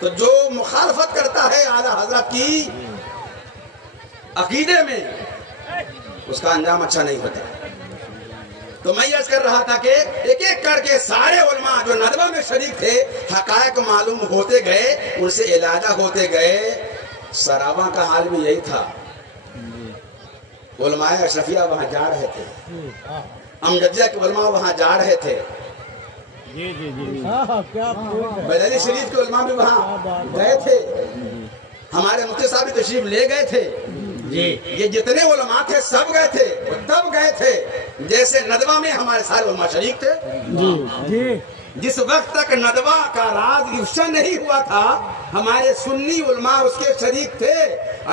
تو جو مخالفت کرتا ہے اعلیٰ حضرت کی عقیدے میں اس کا انجام اچھا نہیں ہوتا. تو میں یہ کر رہا تھا کہ ایک ایک کر کے سارے علماء جو ندوہ میں شریک تھے حقائق معلوم ہوتے گئے، ان سے علاحدہ ہوتے گئے. سراواں کا حال بھی یہی تھا. علماء اشرفیہ وہاں جا رہے تھے، امجدیہ کے علماء وہاں جا رہے تھے، بیداری شریف کے علماء بھی وہاں گئے تھے، ہمارے مفتی صاحب بھی تشریف لے گئے تھے. یہ جتنے علماء تھے سب گئے تھے. وہ تب گئے تھے جیسے ندوہ میں ہمارے سارے علماء شریک تھے. جس وقت تک ندوہ کا راز افشا نہیں ہوا تھا ہمارے سنی علماء اس کے شریک تھے.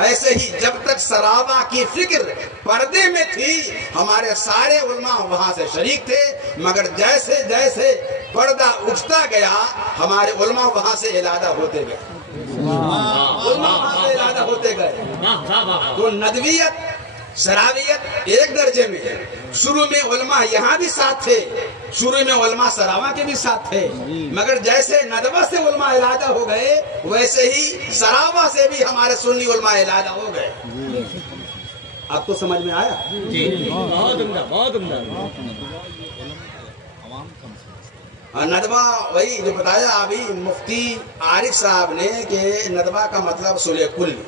ایسے ہی جب تک سراوا کی فکر پردے میں تھی ہمارے سارے علماء وہاں سے شریک تھے. مگر جیسے جیسے پردہ اٹھتا گیا ہمارے علماء وہاں سے علیحدہ ہوتے گئے. علماء وہاں سے علیحدہ ہوتے گئے. تو ندویت سراویت ایک درجے میں ہے. شروع میں علماء یہاں بھی ساتھ تھے، شروع میں علماء سراوا کے بھی ساتھ تھے. مگر جیسے ندوہ سے علماء علیحدہ ہو گئے ویسے ہی سراوا سے بھی ہمارے سنی علماء علیحدہ ہو گئے. آپ کو سمجھ میں آیا؟ بہت عمدہ، بہت عمدہ. ندوہ وہی جو بتایا ابھی مفتی عارف صاحب نے کہ ندوہ کا مطلب صلح کلی.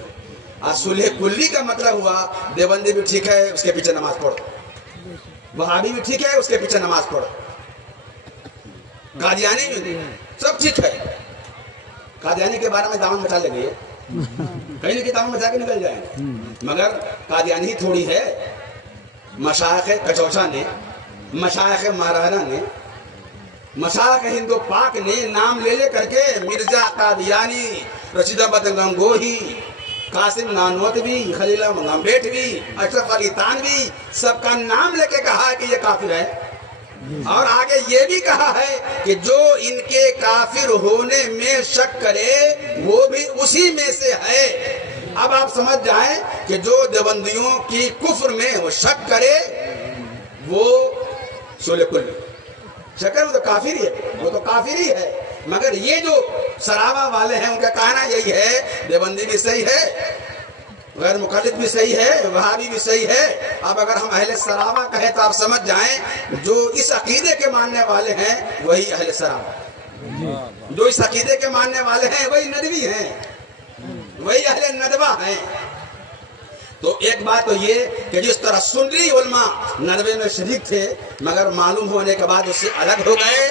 صلح کلی کا مطلب ہوا دیوبندی بھی ٹھیک ہے اس کے پیچھے نماز پڑھو، وہابی بھی ٹھیک ہے اس کے پیچھے نماز پڑھو، قادیانی بھی سب ٹھیک ہے. قادیانی کے بارے میں دامن مچا لیں گے، کہیں نہ کہیں دامن مچا کے نکل جائیں گے. مگر قادیانی ہی تھوڑی ہے. مشائخ کچوچا نے، مشائخ مہارانا نے، مشائخ ہندو پاک نے نام لے لے کر کے مرزا قادیانی، رشید احمد گنگوہی، قاسم نانوتوی، خلیل احمد امبیٹوی، اشرف علی تانوی، سب کا نام لے کے کہا ہے کہ یہ کافر ہے. اور آگے یہ بھی کہا ہے کہ جو ان کے کافر ہونے میں شک کرے وہ بھی اسی میں سے ہے. اب آپ سمجھ جائیں کہ جو دیوبندیوں کی کفر میں وہ شک کرے وہ صلح کلی شکر، وہ تو کافر ہی ہے، وہ تو کافر ہی ہے. مگر یہ جو سراوا والے ہیں ان کا کہنا یہی ہے دیوبندی بھی صحیح ہے، غیر مقلد بھی صحیح ہے، وہابی بھی صحیح ہے. اب اگر ہم اہل سراوا کہیں تو آپ سمجھ جائیں جو اس عقیدے کے ماننے والے ہیں وہی اہل سراوا، جو اس عقیدے کے ماننے والے ہیں وہی ندوی ہیں، وہی اہل ندوہ ہیں. تو ایک بات تو یہ کہ جس طرح سنی علماء ندوے میں شریک تھے مگر معلوم ہونے کے بعد اس سے الگ ہو گئے،